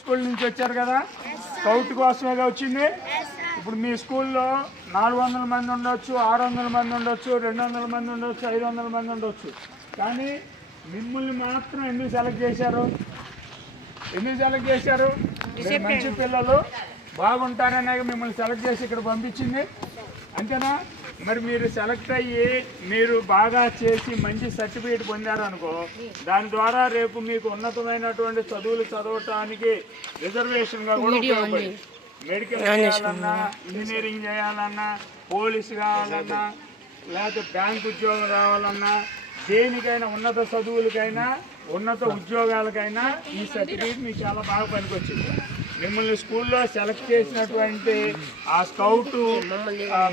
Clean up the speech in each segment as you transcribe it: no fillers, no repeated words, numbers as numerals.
School నుంచి వచ్చారు కదా, స్కౌట్ కోసమేగా వచ్చింది. ఇప్పుడు మీ స్కూల్లో 400 మంది ఉండొచ్చు, 600 మంది ఉండొచ్చు, 200 మంది ఉండొచ్చు, 500 మంది ఉండొచ్చు. కానీ మిమ్మల్ని మాత్రం ఎందుకు సెలెక్ట్ చేశారు? మంచి పిల్లలు బాగుంటారనే మిమ్మల్ని సెలెక్ట్ చేసి ఇక్కడ పంపించింది, అంతేనా? మరి మీరు సెలెక్ట్ అయ్యి మీరు బాగా చేసి మంచి సర్టిఫికేట్ పొందారనుకో, దాని ద్వారా రేపు మీకు ఉన్నతమైనటువంటి చదువులు చదవటానికి రిజర్వేషన్గా కూడా ఉపయోగపడి, మెడికల్ చేయాలన్నా, ఇంజనీరింగ్ చేయాలన్నా, పోలీసు కావాలన్నా, లేకపోతే బ్యాంక్ ఉద్యోగం రావాలన్నా, దేనికైనా ఉన్నత చదువులకైనా ఉన్నత ఉద్యోగాలకైనా ఈ సర్టిఫికేట్ మీకు చాలా బాగా పనికొచ్చింది. మిమ్మల్ని స్కూల్లో సెలెక్ట్ చేసినటువంటి ఆ స్కౌట్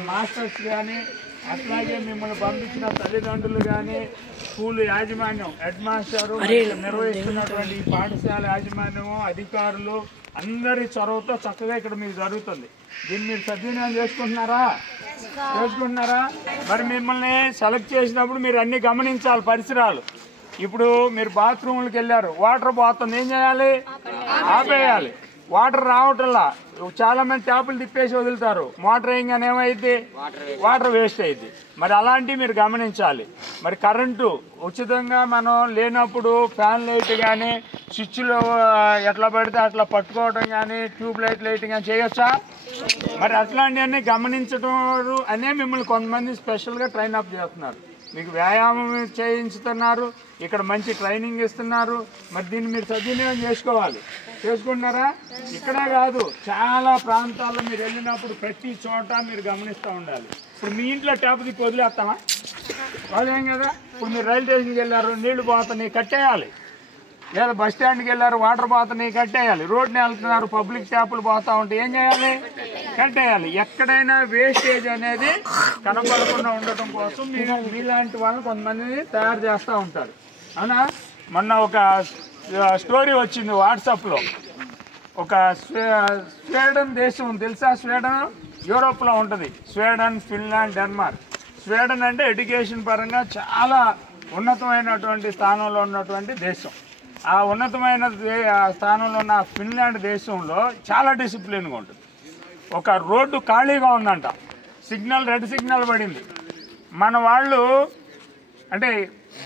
మాస్టర్స్ కానీ, అట్లాగే మిమ్మల్ని పంపించిన తల్లిదండ్రులు కానీ, స్కూల్ యాజమాన్యం, హెడ్ మాస్టరు, నిర్వహిస్తున్నటువంటి పాఠశాల యాజమాన్యము, అధికారులు అందరి చొరవతో చక్కగా ఇక్కడ మీకు జరుగుతుంది. దీన్ని మీరు సద్వినియోగం చేసుకుంటున్నారా? మరి మిమ్మల్ని సెలెక్ట్ చేసినప్పుడు మీరు అన్ని గమనించాలి. పరిసరాలు, ఇప్పుడు మీరు బాత్రూమ్లకు వెళ్ళారు, వాటర్ పోతుంది, ఏం చేయాలి? ఆపేయాలి. వాటర్ రావటంలా చాలా మంది ట్యాపులు తిప్పేసి వదులుతారు, మోటార్ వేయగానే ఏమైంది? వాటర్ వేస్ట్ అయింది. మరి అలాంటివి మీరు గమనించాలి. మరి కరెంటు ఉచితంగా మనం లేనప్పుడు ఫ్యాన్ లైట్ కానీ, స్విచ్లు ఎట్లా పడితే అట్లా పట్టుకోవడం కానీ, ట్యూబ్ లైట్ లైటింగ్ కానీ చేయొచ్చా? మరి అట్లాంటివన్నీ గమనించడం అనే మిమ్మల్ని కొంతమంది స్పెషల్గా ట్రైన్ అప్ చేస్తున్నారు, మీకు వ్యాయామం చేయించుతున్నారు, ఇక్కడ మంచి ట్రైనింగ్ ఇస్తున్నారు. మరి దీన్ని మీరు సద్వినియోగం చేసుకుంటున్నారా? ఇక్కడే కాదు, చాలా ప్రాంతాల్లో మీరు వెళ్ళినప్పుడు ప్రతి చోట మీరు గమనిస్తూ ఉండాలి. ఇప్పుడు మీ ఇంట్లో ట్యాప్ తిప్పి వదిలేస్తామా? వదిలేం కదా. ఇప్పుడు మీరు రైలు స్టేషన్కి వెళ్ళారు, నీళ్లు పోతున్నాయి, కట్టేయాలి. లేదా బస్ స్టాండ్కి వెళ్ళారు, వాటర్ పోతున్నాయి, కట్టేయాలి. రోడ్ని వెళ్తున్నారు, పబ్లిక్ ట్యాపులు పోతూ ఉంటే ఏం చేయాలి? కట్టేయాలి. ఎక్కడైనా వేస్టేజ్ అనేది కనపడకుండా ఉండటం కోసం మీరు మీలాంటి వాళ్ళని కొంతమందిని తయారు చేస్తూ ఉంటారు, అవునా? మొన్న ఒక స్టోరీ వచ్చింది వాట్సాప్లో. ఒక స్వీడన్ దేశం తెలుసా? స్వీడన్ యూరోప్లో ఉంటుంది. Sweden, Finland, Denmark. స్వీడన్ అంటే ఎడ్యుకేషన్ పరంగా చాలా ఉన్నతమైనటువంటి స్థానంలో ఉన్నటువంటి దేశం. ఆ ఉన్నతమైన స్థానంలో ఉన్న ఫిన్లాండ్ దేశంలో చాలా డిసిప్లిన్గా ఉంటుంది. ఒక రోడ్డు ఖాళీగా ఉందంట, సిగ్నల్ రెడ్ సిగ్నల్ పడింది. మన వాళ్ళు అంటే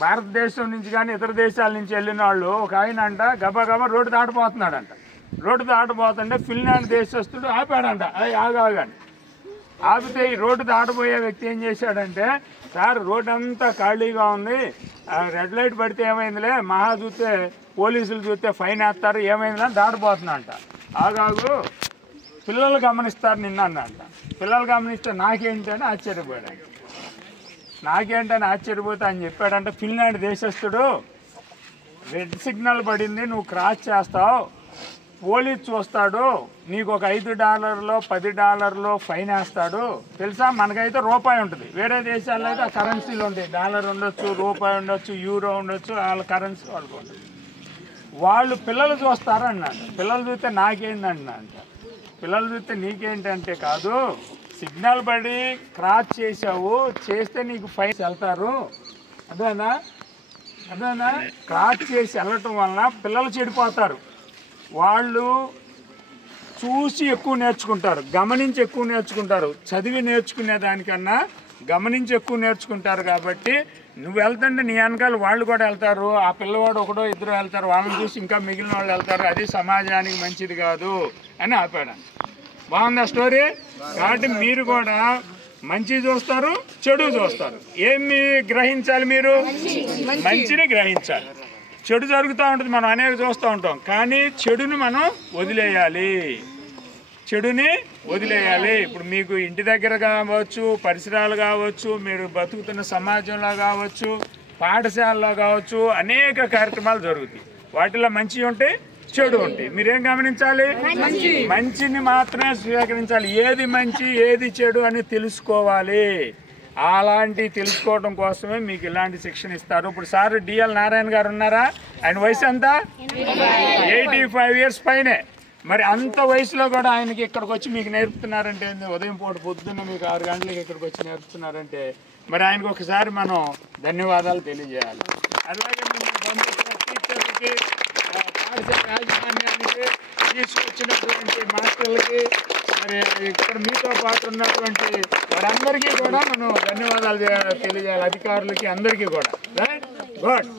భారతదేశం నుంచి కానీ ఇతర దేశాల నుంచి వెళ్ళిన వాళ్ళు ఒక ఆయన అంట గబగబా రోడ్డు దాటిపోతున్నాడంట. రోడ్డు దాటిపోతుంటే ఫిన్లాండ్ దేశస్తుడు ఆపాడంట, ఆగాని ఆపితే ఈ రోడ్డు దాటిపోయే వ్యక్తి ఏం చేశాడంటే, సార్ రోడ్డు అంతా ఖాళీగా ఉంది, రెడ్ లైట్ పడితే ఏమైందిలే, మహా చూస్తే పోలీసులు చూస్తే ఫైన్ వేస్తారు, ఏమైందిలే దాటిపోతుందంట. ఆగాగు, పిల్లలు గమనిస్తారు నిన్న అన్నంట. పిల్లలు గమనిస్తే నాకేంటని ఆశ్చర్యపోయాడు. నాకేంటని ఆశ్చర్యపోతే ఆయన చెప్పాడంటే, ఫిన్లాండ్ దేశస్తుడు, రెడ్ సిగ్నల్ పడింది, నువ్వు క్రాస్ చేస్తావు, పోలీస్ చూస్తాడు, నీకు ఒక $5 $10 ఫైన్ వేస్తాడు. తెలుసా? మనకైతే రూపాయి ఉంటుంది, వేరే దేశాల్లో అయితే ఆ కరెన్సీలు ఉంటాయి. డాలర్ ఉండొచ్చు, రూపాయి ఉండొచ్చు, యూరో ఉండొచ్చు, వాళ్ళ కరెన్సీ వాళ్ళకు ఉంటుంది. వాళ్ళు పిల్లలు చూస్తారు అన్నాడు. పిల్లలు చూస్తే నాకేంటంట, పిల్లలు చూస్తే నీకేంటంటే, కాదు సిగ్నల్ పడి క్రాస్ చేసావు, చేస్తే నీకు ఫైన్ వెళ్తారు. అదేనా క్రాస్ చేసి వెళ్ళటం వలన పిల్లలు చెడిపోతారు. వాళ్ళు చూసి ఎక్కువ నేర్చుకుంటారు, గమనించి ఎక్కువ నేర్చుకుంటారు. చదివి నేర్చుకునే దానికన్నా గమనించి ఎక్కువ నేర్చుకుంటారు. కాబట్టి నువ్వు వెళ్తుంటే నీ వెనకాల వాళ్ళు కూడా వెళ్తారు. ఆ పిల్లవాడు ఒకడో ఇద్దరు వెళ్తారు, వాళ్ళని చూసి ఇంకా మిగిలిన వాళ్ళు వెళ్తారు. అది సమాజానికి మంచిది కాదు అని ఆపాడు. బాగుందా స్టోరీ? కాబట్టి మీరు కూడా మంచి చూస్తారు, చెడు చూస్తారు. ఏమి గ్రహించాలి? మీరు మంచిని గ్రహించాలి. చెడు జరుగుతూ ఉంటుంది, మనం అనేక చూస్తూ ఉంటాం. కానీ చెడుని మనం వదిలేయాలి. ఇప్పుడు మీకు ఇంటి దగ్గర కావచ్చు, పరిసరాలు కావచ్చు, మీరు బతుకుతున్న సమాజంలో కావచ్చు, పాఠశాలలో కావచ్చు, అనేక కార్యక్రమాలు జరుగుతాయి. వాటిలో మంచి ఉంటాయి, చెడు ఉంటాయి. మీరేం గమనించాలి? మంచిని మాత్రమే స్వీకరించాలి. ఏది మంచి ఏది చెడు అని తెలుసుకోవాలి. అలాంటి తెలుసుకోవడం కోసమే మీకు ఇలాంటి శిక్షణ ఇస్తారు. ఇప్పుడు సార్ డిఎల్ నారాయణ గారు ఉన్నారా? ఆయన వయసు ఎంత? 85 years పైనే. మరి అంత వయసులో కూడా ఆయనకి ఇక్కడికి వచ్చి మీకు నేర్పుతున్నారంటే, ఉదయం పూట పొద్దున్న మీకు 6 గంటలకు ఇక్కడికి వచ్చి నేర్పుతున్నారంటే, మరి ఆయనకు ఒకసారి మనం ధన్యవాదాలు తెలియజేయాలి. అలాగే టీచర్లకి, పాఠశాల యాజమాన్యానికి తీసుకొచ్చినటువంటి మాస్టర్లకి, మరి ఇక్కడ మీతో పాటు ఉన్నటువంటి వారందరికీ కూడా మనం ధన్యవాదాలు తెలియజేయాలి, అధికారులకి అందరికీ కూడా. Right good.